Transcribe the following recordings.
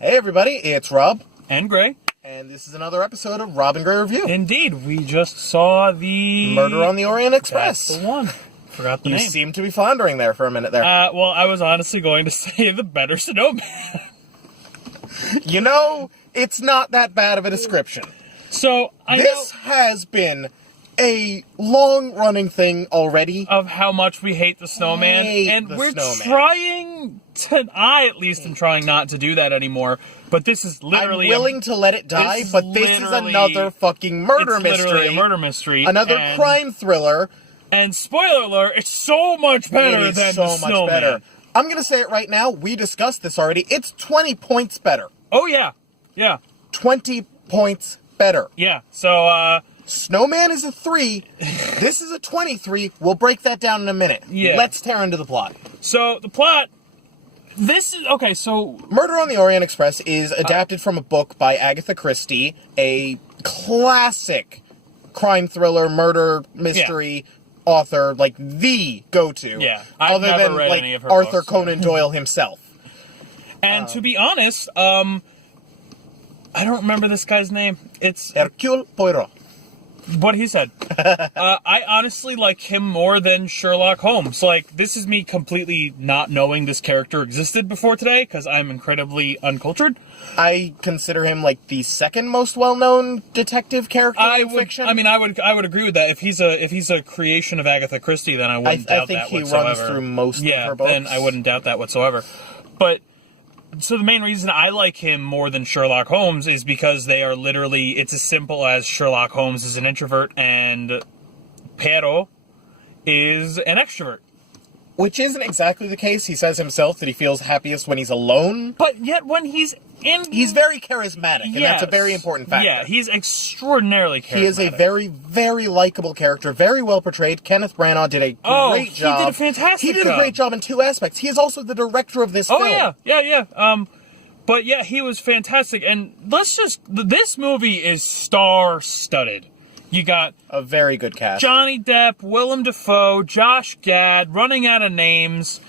Hey everybody, it's Rob. And Gray. And this is another episode of Rob and Gray Review. Indeed, we just saw the... Murder on the Orient Express. That's the one. Forgot the name. You seem to be floundering there for a minute there. Well, I was honestly going to say The Better Snowman. You know, it's not that bad of a description. So, This has been a long-running thing already. Of how much we hate the snowman. We're trying to... I, at least, am trying not to do that anymore. But this is literally... I'm willing to let it die, but this is another fucking murder mystery. It's literally a murder mystery. Another crime thriller. And spoiler alert, it's so much better than the Snowman. Better. I'm going to say it right now. We discussed this already. It's 20 points better. Oh, yeah. Yeah. 20 points better. Yeah. So, Snowman is a 3. This is a 23. We'll break that down in a minute. Yeah. Let's tear into the plot. So, the plot... This is... Okay, so... Murder on the Orient Express is adapted from a book by Agatha Christie, a classic crime thriller, murder, mystery author, like the go-to. Yeah, I've never read any of her Arthur books. Conan Doyle himself. And to be honest, I don't remember this guy's name. It's... Hercule Poirot. What he said. I honestly like him more than Sherlock Holmes. Like, this is me completely not knowing this character existed before today, because I'm incredibly uncultured. I consider him like the second most well-known detective character in fiction. I mean, I would agree with that. If he's a creation of Agatha Christie, then I wouldn't doubt that whatsoever. I think he runs through most of her books. Then I wouldn't doubt that whatsoever. But... So the main reason I like him more than Sherlock Holmes is because they are literally, it's as simple as Sherlock Holmes is an introvert and Poirot is an extrovert. Which isn't exactly the case. He says himself that he feels happiest when he's alone. But yet when he's in... He's very charismatic, and that's a very important factor. Yeah, he's extraordinarily charismatic. He is a very, very likable character, very well portrayed. Kenneth Branagh did a great job. He did a fantastic job. He did a great job in two aspects. He is also the director of this film. Oh, yeah. But yeah, he was fantastic. And this movie is star-studded. You got... a very good cast. Johnny Depp, Willem Dafoe, Josh Gad, running out of names.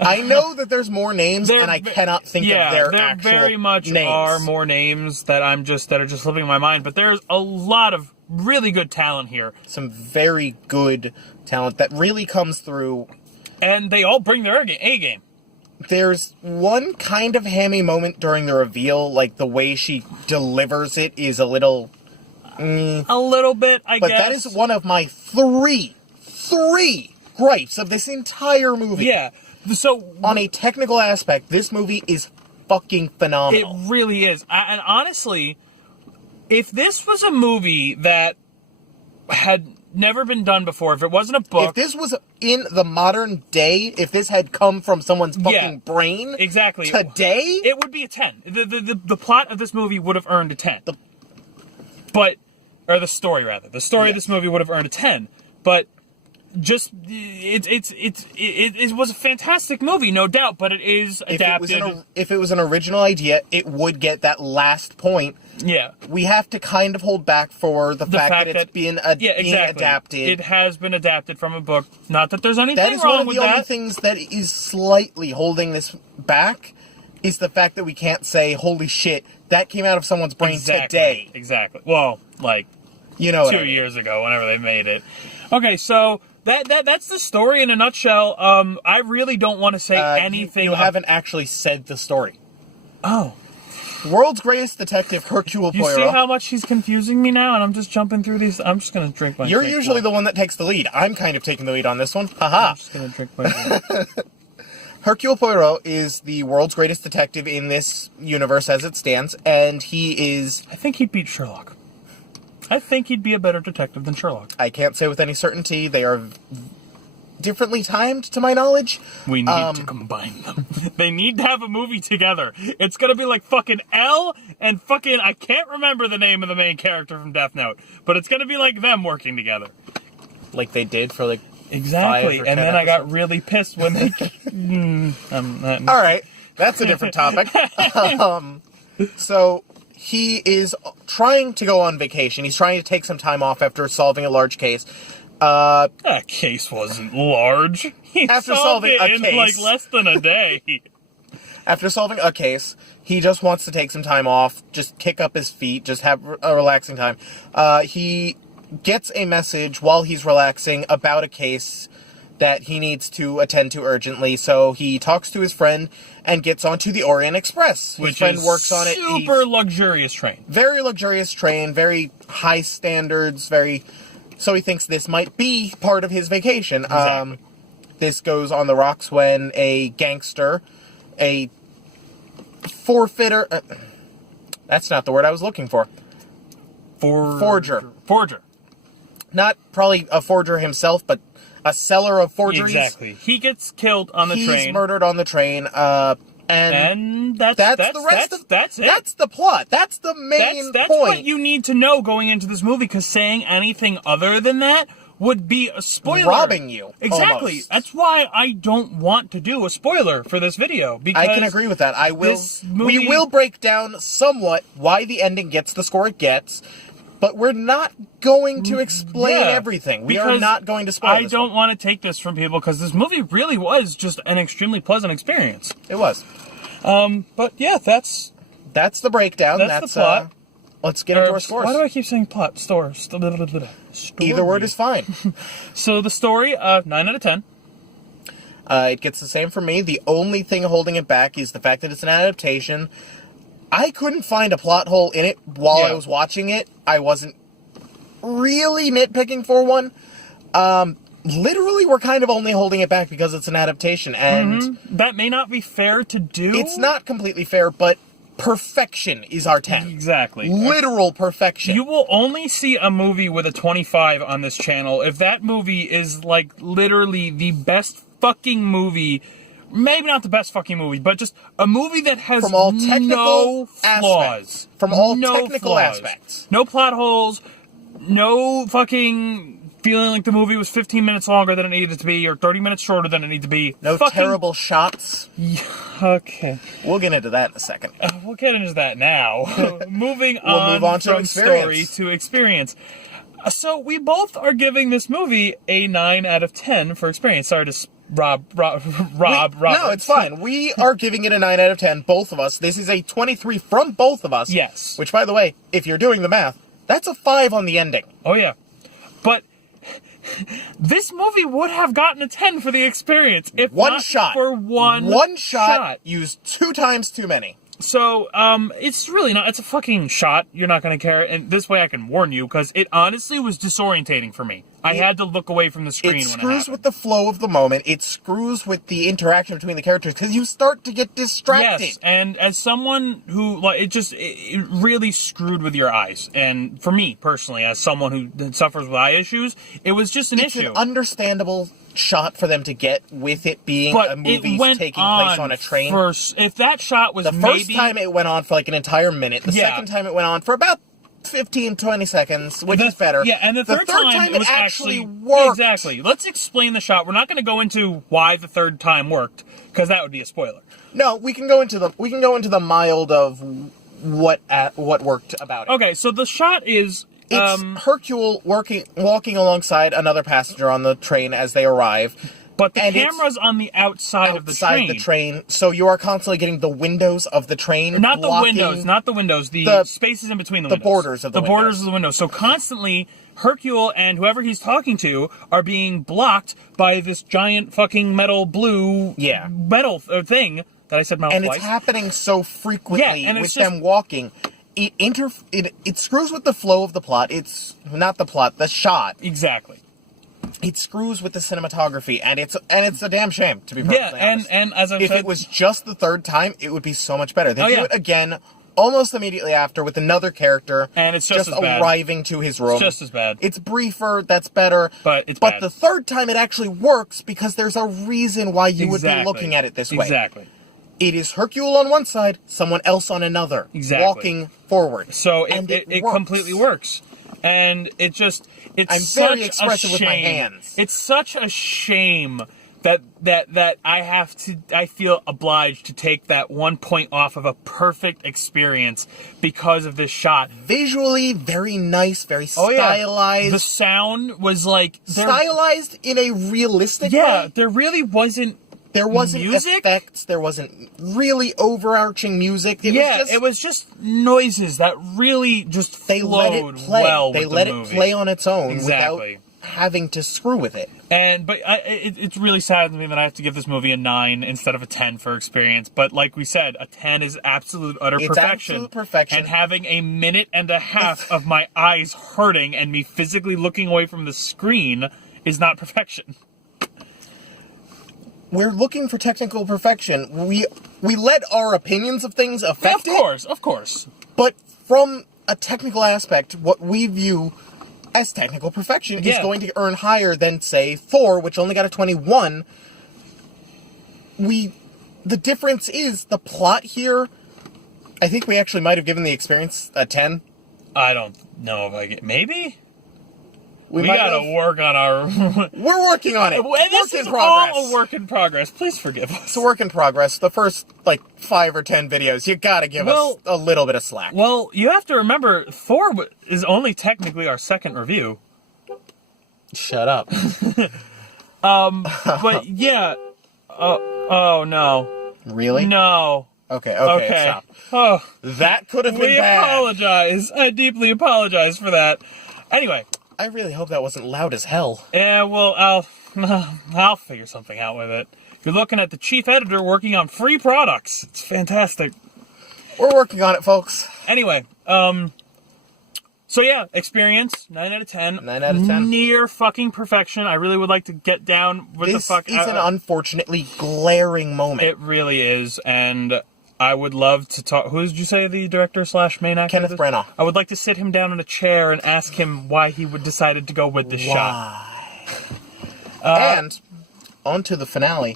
I know that there's more names, and I cannot think of their actual there very much names. Are more names that are just slipping in my mind. But there's a lot of really good talent here. Some very good talent that really comes through. And they all bring their A game. There's one kind of hammy moment during the reveal, like the way she delivers it is a little... A little bit, I guess. But that is one of my three gripes of this entire movie. Yeah. So on a technical aspect, this movie is fucking phenomenal. It really is. And honestly, if this was a movie that had never been done before, if it wasn't a book... If this was in the modern day, if this had come from someone's fucking brain... Exactly. Today... It would be a 10. The plot of this movie would have earned a 10. Or the story, rather. The story of this movie would have earned a 10. But just... It was a fantastic movie, no doubt, but it is adapted. If it was an original idea, it would get that last point. Yeah. We have to kind of hold back for the fact that it's being adapted. It has been adapted from a book. Not that there's anything wrong with that. That is one of the only things that is slightly holding this back, is the fact that we can't say, holy shit, that came out of someone's brain today. Exactly. Well, like, 2 years ago, whenever they made it. Okay, so... That's the story in a nutshell. I really don't want to say anything. You haven't actually said the story. Oh. World's greatest detective, Hercule Poirot. You see how much he's confusing me now, and I'm just jumping through these. I'm just going to drink my drink. You're usually the one that takes the lead. I'm kind of taking the lead on this one. Haha. I'm just going to drink my drink. Hercule Poirot is the world's greatest detective in this universe as it stands, and he is... I think he'd beat Sherlock. I think he'd be a better detective than Sherlock. I can't say with any certainty. They are differently timed, to my knowledge. We need to combine them. They need to have a movie together. It's gonna be like fucking Elle and fucking... I can't remember the name of the main character from Death Note, but it's gonna be like them working together. Like they did for like... Exactly, and then I got really pissed when they... Alright, that's a different topic. So... He is trying to go on vacation. He's trying to take some time off after solving a large case. That case wasn't large. He after solved solving it a in case. like less than a day. After solving a case, he just wants to take some time off, just kick up his feet, just have a relaxing time. He gets a message while he's relaxing about a case that he needs to attend to urgently, so he talks to his friend and gets onto the Orient Express. His friend works on it. Super luxurious train. Very luxurious train, very high standards, so he thinks this might be part of his vacation. Exactly. This goes on the rocks when a gangster, a forfeiter, that's not the word I was looking for. Forger. Not probably a forger himself, but a seller of forgeries. Exactly. He gets killed on the train. He's murdered on the train, and that's the rest of that's it. That's the plot. That's the main that's point. what you need to know going into this movie, because saying anything other than that would be a spoiler. Robbing you. Exactly. Almost. That's why I don't want to do a spoiler for this video. Because I can agree with that. We will break down somewhat why the ending gets the score it gets, but we're not going to explain everything. We are not going to spoil I don't want to take this from people, because this movie really was just an extremely pleasant experience. It was. But yeah, that's the breakdown. That's the plot. Let's get into our scores. Why do I keep saying plot? Story. Either word is fine. So the story, 9 out of 10. It gets the same for me. The only thing holding it back is the fact that it's an adaptation. I couldn't find a plot hole in it while I was watching it. I wasn't really nitpicking for one. Literally, we're kind of only holding it back because it's an adaptation, and that may not be fair to do. It's not completely fair, but perfection is our 10. Exactly. Literal perfection. You will only see a movie with a 25 on this channel if that movie is, like, literally the best fucking movie. Maybe not the best fucking movie, but just a movie that has from all technical no flaws. Aspects. From all technical flaws. aspects. No plot holes. No fucking feeling like the movie was 15 minutes longer than it needed to be, or 30 minutes shorter than it needed to be. No terrible shots. Okay. We'll get into that in a second. We'll get into that now. We'll move on to from story to experience. So we both are giving this movie a 9 out of 10 for experience. Sorry to Rob. No, it's fine. We are giving it a 9 out of 10, both of us. This is a 23 from both of us. Yes. Which, by the way, if you're doing the math, that's a 5 on the ending. Oh, yeah. But this movie would have gotten a 10 for the experience if not for one shot used 2 times too many. So, it's really not, it's a fucking shot. You're not going to care. And this way I can warn you, because it honestly was disorientating for me. I had to look away from the screen when it happened. It screws with the flow of the moment. It screws with the interaction between the characters, because you start to get distracted. Yes, and as someone who, like, it really screwed with your eyes. And for me, personally, as someone who suffers with eye issues, it was just an issue. It's an understandable shot for them to get, with it being a movie taking place on a train. If that shot was the first time it went on for like an entire minute. The second time it went on for about 15-20 seconds, which is better. Yeah, and the third time it was actually worked. Exactly. Let's explain the shot. We're not going to go into why the third time worked, because that would be a spoiler. No, we can go into the mild of what worked about it. Okay, so the shot is it's Hercule walking alongside another passenger on the train as they arrive. But the camera's on the outside of the train. Outside the train, so you are constantly getting the windows of the train. Not the windows, the spaces in between the windows. The borders of the windows. borders of the windows. So constantly, Hercule and whoever he's talking to are being blocked by this giant fucking metal thing that I said metal twice. And it's happening so frequently with them walking. It screws with the flow of the plot. It's not the plot, the shot. Exactly. It screws with the cinematography, and it's a damn shame, to be perfectly honest. and as I said, if it was just the third time, it would be so much better. They do it again, almost immediately after, with another character, and it's just as bad. Arriving to his room. It's just as bad. It's briefer, that's better, but it's but bad. The third time it actually works because there's a reason why you would be looking at it this way. Exactly. It is Hercule on one side, someone else on another, walking forward. So it completely works. And it's I'm very expressive with my hands. It's such a shame that I feel obliged to take that 1 point off of a perfect experience because of this shot. Visually, very nice, very stylized. Yeah. The sound was like stylized in a realistic way. Yeah, there really wasn't there wasn't music? effects. There wasn't really overarching music. It was just noises that really just they let it flowed play. well They with let the it movie. play on its own Exactly. without having to screw with it. But it's really sad to me that I have to give this movie a 9 instead of a 10 for experience. But like we said, a 10 is absolute utter It's perfection. absolute perfection. And having a minute and a half of my eyes hurting and me physically looking away from the screen is not perfection. We're looking for technical perfection. We let our opinions of things affect it. Of course. But from a technical aspect, what we view as technical perfection is going to earn higher than, say, Thor, which only got a 21. The difference is the plot here. I think we actually might have given the experience a 10. I don't know if I get... Maybe? We might gotta have. work on our... We're working on it. This is all a work in progress. Please forgive us. It's a work in progress. The first, 5 or 10 videos, you gotta give us a little bit of slack. Well, you have to remember, Thor is only technically our second review. Shut up. But yeah. Oh no. Really? No. Okay, stop. Oh, That could have been we bad. apologize. I deeply apologize for that. Anyway. I really hope that wasn't loud as hell. Yeah, well, I'll figure something out with it. You're looking at the chief editor working on free products. It's fantastic. We're working on it, folks. Anyway, so yeah, experience, 9 out of 10. 9 out of 10. Near fucking perfection. I really would like to get down with the fuck. This is an unfortunately glaring moment. It really is, and I would love to talk. Who did you say the director / main actor? Kenneth Branagh. I would like to sit him down in a chair and ask him why he would decided to go with this shot. And on to the finale.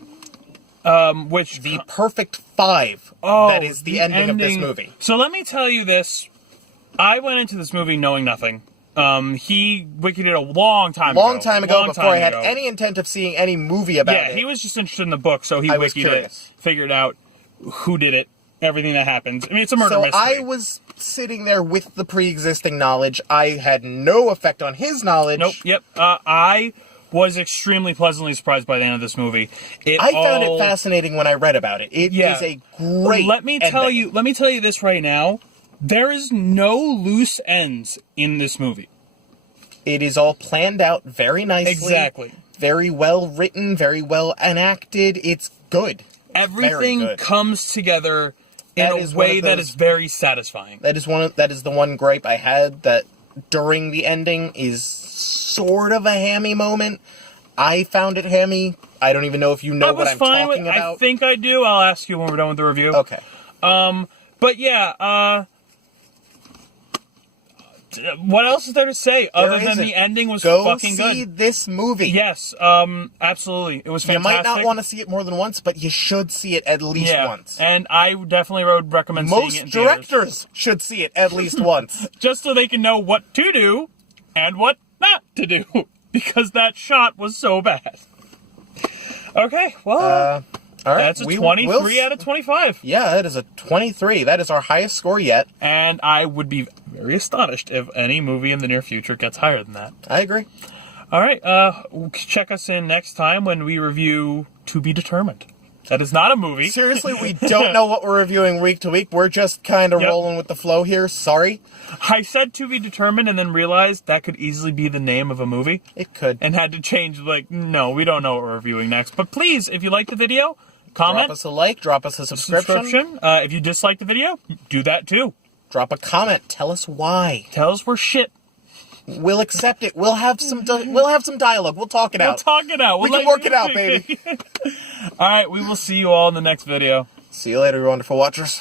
Which The perfect 5 that is the ending of this movie. So let me tell you this. I went into this movie knowing nothing. He wikied it a long time ago. Long time ago, before I had any intent of seeing any movie about it. Yeah, he was just interested in the book, so he I was wikied curious. it, figured out who did it, everything that happens. I mean, it's a murder mystery. I was sitting there with the pre-existing knowledge. I had no effect on his knowledge. Nope. Yep. I was extremely pleasantly surprised by the end of this movie. I found it fascinating when I read about it. It is a great Let me tell ending. you this right now. There is no loose ends in this movie. It is all planned out very nicely. Exactly. Very well written, very well enacted. It's good. Everything good. comes together in That a is one way of that those- is very satisfying. That is the one gripe I had, that during the ending is sort of a hammy moment. I found it hammy. I don't even know if you know what I'm talking about. I think I do. I'll ask you when we're done with the review. Okay. But yeah, what else is there to say other than the ending was fucking Go see good? this movie. Yes, absolutely. It was You fantastic. might not want to see it more than once, but you should see it at least once. And I definitely would recommend seeing it Most in theaters. directors should see it at least once. Just so they can know what to do and what not to do. Because that shot was so bad. Okay, well, All right. that's a 23 out of 25. Yeah, that is a 23. That is our highest score yet. And I would be very astonished if any movie in the near future gets higher than that. I agree. All right, check us in next time when we review To Be Determined. That is not a movie. Seriously, we don't know what we're reviewing week to week. We're just kind of Yep. rolling with the flow here. Sorry. I said To Be Determined and then realized that could easily be the name of a movie. It could. And had to change, no, we don't know what we're reviewing next. But please, if you like the video, comment. Drop us a like. Drop us a subscription. If you dislike the video, do that too. Drop a comment. Tell us why. Tell us we're shit. We'll accept it. We'll have some dialogue. We'll talk it We'll out. talk it out. We can work it out, baby. All right, we will see you all in the next video. See you later, you wonderful watchers.